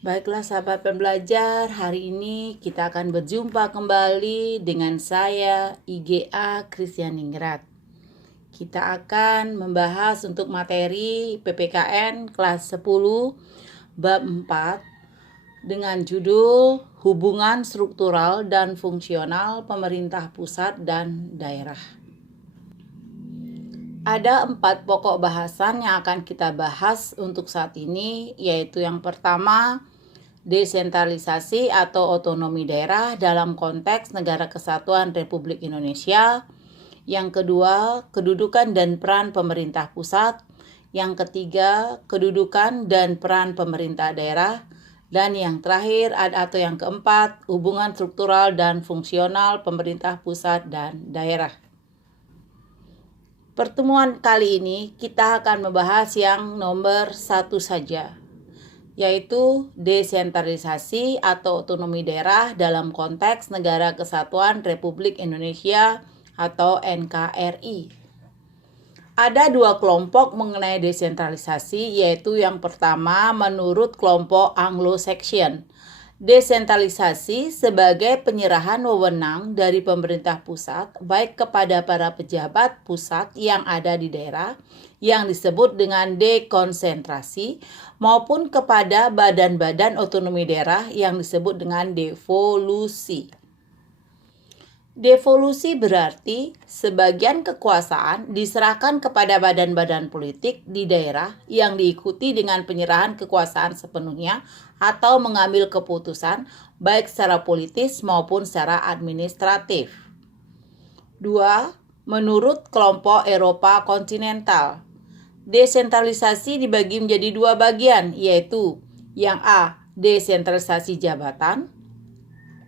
Baiklah sahabat pembelajar, hari ini kita akan berjumpa kembali dengan saya IGA Kristianingrat. Kita akan membahas untuk materi PPKN kelas 10 bab 4 dengan judul Hubungan Struktural dan Fungsional Pemerintah Pusat dan Daerah. Ada 4 pokok bahasan yang akan kita bahas untuk saat ini, yaitu yang pertama, desentralisasi atau otonomi daerah dalam konteks Negara Kesatuan Republik Indonesia. Yang kedua, kedudukan dan peran pemerintah pusat. Yang ketiga, kedudukan dan peran pemerintah daerah. Dan yang terakhir atau yang keempat, hubungan struktural dan fungsional pemerintah pusat dan daerah. Pertemuan kali ini kita akan membahas yang nomor 1 saja, yaitu desentralisasi atau otonomi daerah dalam konteks Negara Kesatuan Republik Indonesia atau NKRI. Ada 2 kelompok mengenai desentralisasi, yaitu yang pertama menurut kelompok Anglo-Saxon. Desentralisasi sebagai penyerahan wewenang dari pemerintah pusat baik kepada para pejabat pusat yang ada di daerah yang disebut dengan dekonsentrasi maupun kepada badan-badan otonomi daerah yang disebut dengan devolusi. Devolusi berarti sebagian kekuasaan diserahkan kepada badan-badan politik di daerah yang diikuti dengan penyerahan kekuasaan sepenuhnya atau mengambil keputusan baik secara politis maupun secara administratif. 2. Menurut kelompok Eropa kontinental, desentralisasi dibagi menjadi 2 bagian, yaitu yang A, desentralisasi jabatan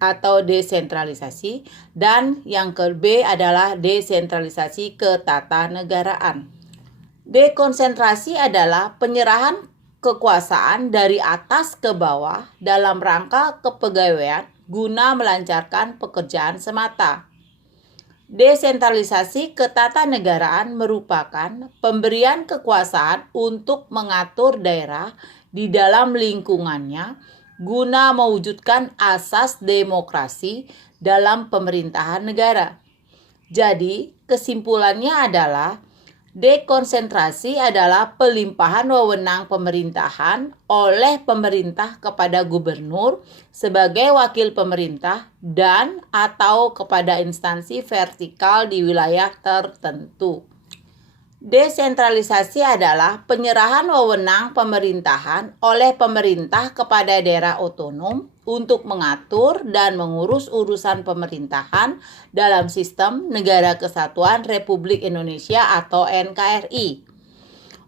atau desentralisasi, dan yang ke B adalah desentralisasi ketatanegaraan. Dekonsentrasi adalah penyerahan kekuasaan dari atas ke bawah dalam rangka kepegawaian guna melancarkan pekerjaan semata. Desentralisasi ketatanegaraan merupakan pemberian kekuasaan untuk mengatur daerah di dalam lingkungannya guna mewujudkan asas demokrasi dalam pemerintahan negara. Jadi, kesimpulannya adalah dekonsentrasi adalah pelimpahan wewenang pemerintahan oleh pemerintah kepada gubernur sebagai wakil pemerintah dan atau kepada instansi vertikal di wilayah tertentu. Desentralisasi adalah penyerahan wewenang pemerintahan oleh pemerintah kepada daerah otonom untuk mengatur dan mengurus urusan pemerintahan dalam sistem Negara Kesatuan Republik Indonesia atau NKRI.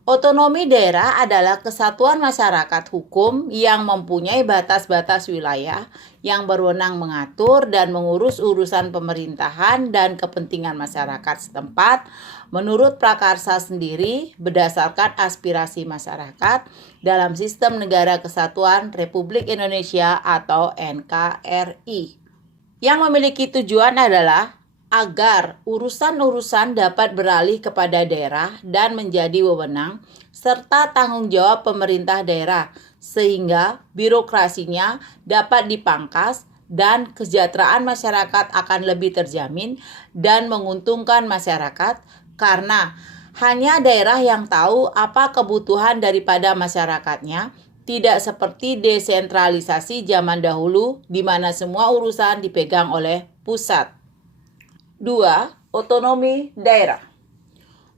Otonomi daerah adalah kesatuan masyarakat hukum yang mempunyai batas-batas wilayah yang berwenang mengatur dan mengurus urusan pemerintahan dan kepentingan masyarakat setempat menurut prakarsa sendiri berdasarkan aspirasi masyarakat dalam sistem Negara Kesatuan Republik Indonesia atau NKRI. Yang memiliki tujuan adalah agar urusan-urusan dapat beralih kepada daerah dan menjadi wewenang serta tanggung jawab pemerintah daerah sehingga birokrasinya dapat dipangkas dan kesejahteraan masyarakat akan lebih terjamin dan menguntungkan masyarakat karena hanya daerah yang tahu apa kebutuhan daripada masyarakatnya, tidak seperti desentralisasi zaman dahulu di mana semua urusan dipegang oleh pusat. 2. Otonomi daerah.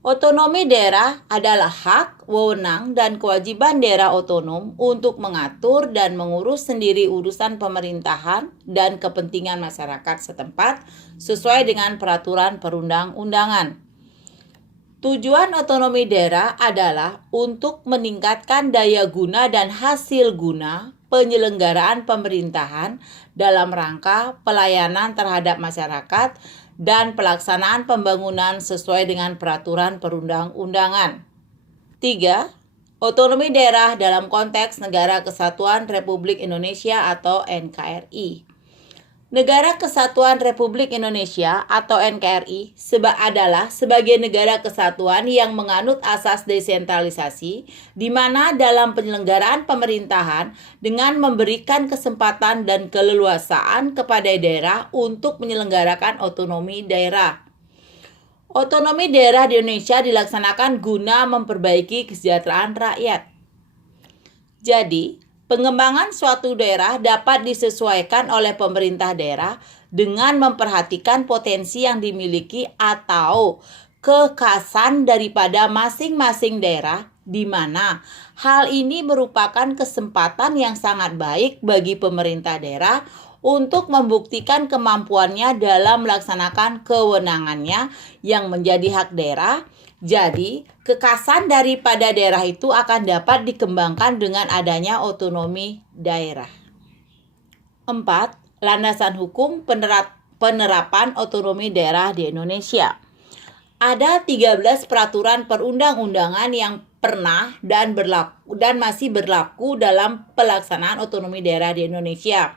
Otonomi daerah adalah hak, wewenang, dan kewajiban daerah otonom untuk mengatur dan mengurus sendiri urusan pemerintahan dan kepentingan masyarakat setempat sesuai dengan peraturan perundang-undangan. Tujuan otonomi daerah adalah untuk meningkatkan daya guna dan hasil guna penyelenggaraan pemerintahan dalam rangka pelayanan terhadap masyarakat dan pelaksanaan pembangunan sesuai dengan peraturan perundang-undangan. 3. Otonomi daerah dalam konteks Negara Kesatuan Republik Indonesia atau NKRI. Negara Kesatuan Republik Indonesia atau NKRI adalah sebagai negara kesatuan yang menganut asas desentralisasi, di mana dalam penyelenggaraan pemerintahan dengan memberikan kesempatan dan keleluasaan kepada daerah untuk menyelenggarakan otonomi daerah. Otonomi daerah di Indonesia dilaksanakan guna memperbaiki kesejahteraan rakyat. Jadi, pengembangan suatu daerah dapat disesuaikan oleh pemerintah daerah dengan memperhatikan potensi yang dimiliki atau kekhasan daripada masing-masing daerah, di mana hal ini merupakan kesempatan yang sangat baik bagi pemerintah daerah untuk membuktikan kemampuannya dalam melaksanakan kewenangannya yang menjadi hak daerah. Jadi, kekhasan daripada daerah itu akan dapat dikembangkan dengan adanya otonomi daerah. 4. Landasan hukum penerapan otonomi daerah di Indonesia. Ada 13 peraturan perundang-undangan yang pernah dan masih berlaku dalam pelaksanaan otonomi daerah di Indonesia,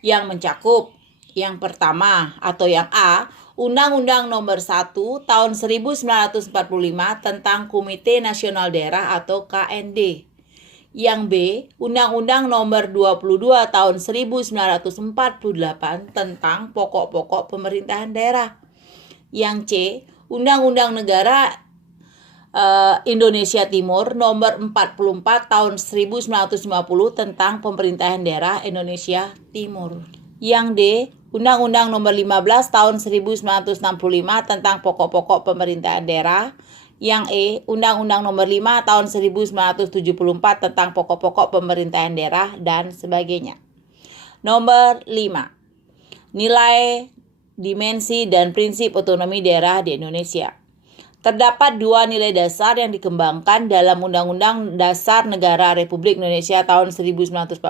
yang mencakup yang pertama atau yang A, Undang-Undang Nomor 1 Tahun 1945 tentang Komite Nasional Daerah atau KND. Yang B, Undang-Undang Nomor 22 Tahun 1948 tentang Pokok-pokok Pemerintahan Daerah. Yang C, Undang-Undang Negara Indonesia Timur Nomor 44 Tahun 1950 tentang Pemerintahan Daerah Indonesia Timur. Yang D, Undang-Undang Nomor 15 Tahun 1965 tentang Pokok-pokok Pemerintahan Daerah. Yang E, Undang-Undang Nomor 5 Tahun 1974 tentang Pokok-pokok Pemerintahan Daerah dan sebagainya. Nomor 5. Nilai, dimensi, dan prinsip otonomi daerah di Indonesia. Terdapat 2 nilai dasar yang dikembangkan dalam Undang-Undang Dasar Negara Republik Indonesia tahun 1945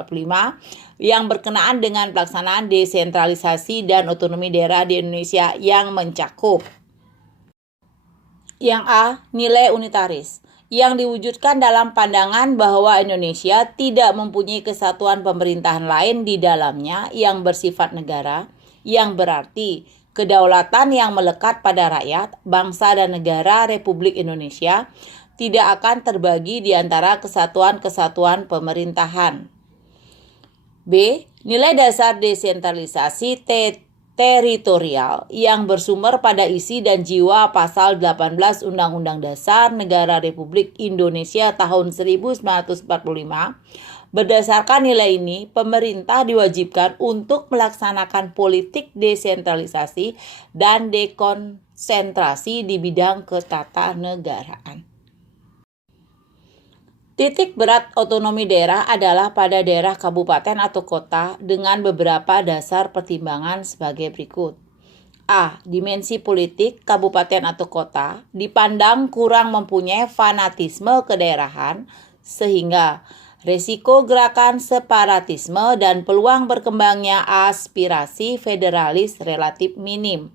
yang berkenaan dengan pelaksanaan desentralisasi dan otonomi daerah di Indonesia yang mencakup. Yang A, nilai unitaris, yang diwujudkan dalam pandangan bahwa Indonesia tidak mempunyai kesatuan pemerintahan lain di dalamnya yang bersifat negara, yang berarti kedaulatan yang melekat pada rakyat, bangsa dan negara Republik Indonesia tidak akan terbagi di antara kesatuan-kesatuan pemerintahan. B. Nilai dasar desentralisasi teritorial yang bersumber pada isi dan jiwa pasal 18 Undang-Undang Dasar Negara Republik Indonesia tahun 1945. Berdasarkan nilai ini, pemerintah diwajibkan untuk melaksanakan politik desentralisasi dan dekonsentrasi di bidang ketatanegaraan. Titik berat otonomi daerah adalah pada daerah kabupaten atau kota dengan beberapa dasar pertimbangan sebagai berikut. A. Dimensi politik kabupaten atau kota dipandang kurang mempunyai fanatisme kedaerahan sehingga resiko gerakan separatisme dan peluang berkembangnya aspirasi federalis relatif minim.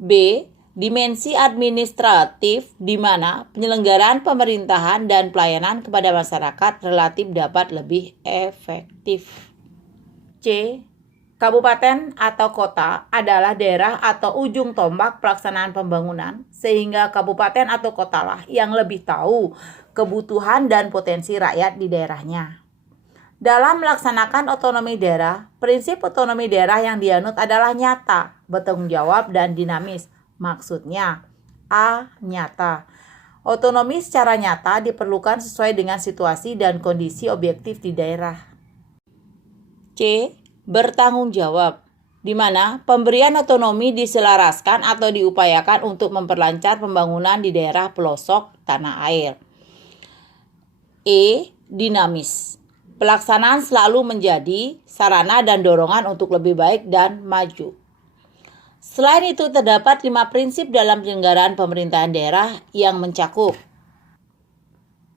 B. Dimensi administratif di mana penyelenggaraan pemerintahan dan pelayanan kepada masyarakat relatif dapat lebih efektif. C. Kabupaten atau kota adalah daerah atau ujung tombak pelaksanaan pembangunan, sehingga kabupaten atau kotalah yang lebih tahu kebutuhan dan potensi rakyat di daerahnya. Dalam melaksanakan otonomi daerah, prinsip otonomi daerah yang dianut adalah nyata, bertanggung jawab, dan dinamis. Maksudnya, A. Nyata. Otonomi secara nyata diperlukan sesuai dengan situasi dan kondisi objektif di daerah. C. Bertanggung jawab, di mana pemberian otonomi diselaraskan atau diupayakan untuk memperlancar pembangunan di daerah pelosok tanah air. E. Dinamis. Pelaksanaan selalu menjadi sarana dan dorongan untuk lebih baik dan maju. Selain itu, terdapat 5 prinsip dalam penyelenggaraan pemerintahan daerah yang mencakup.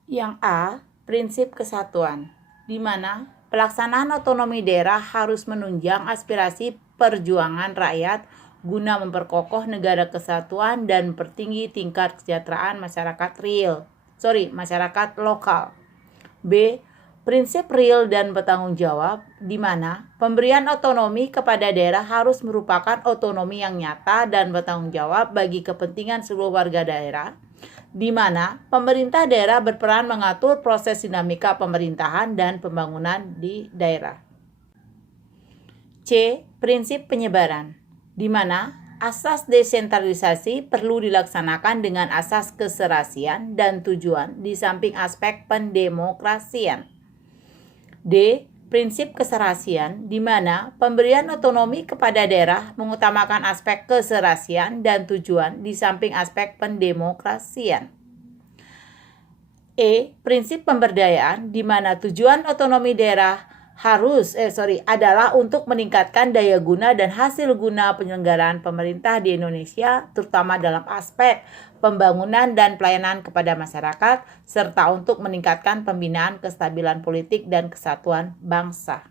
Yang A. Prinsip kesatuan, di mana pelaksanaan otonomi daerah harus menunjang aspirasi perjuangan rakyat guna memperkokoh negara kesatuan dan mempertinggi tingkat kesejahteraan masyarakat lokal. B. prinsip real dan bertanggung jawab, di mana pemberian otonomi kepada daerah harus merupakan otonomi yang nyata dan bertanggung jawab bagi kepentingan seluruh warga daerah, di mana pemerintah daerah berperan mengatur proses dinamika pemerintahan dan pembangunan di daerah. C. Prinsip penyebaran, di mana asas desentralisasi perlu dilaksanakan dengan asas keserasian dan tujuan di samping aspek pendemokrasian. D. Prinsip keserasian, di mana pemberian otonomi kepada daerah mengutamakan aspek keserasian dan tujuan di samping aspek pendemokrasian. E. Prinsip pemberdayaan, di mana tujuan otonomi daerah adalah untuk meningkatkan daya guna dan hasil guna penyelenggaraan pemerintah di Indonesia, terutama dalam aspek pembangunan dan pelayanan kepada masyarakat, serta untuk meningkatkan pembinaan kestabilan politik dan kesatuan bangsa.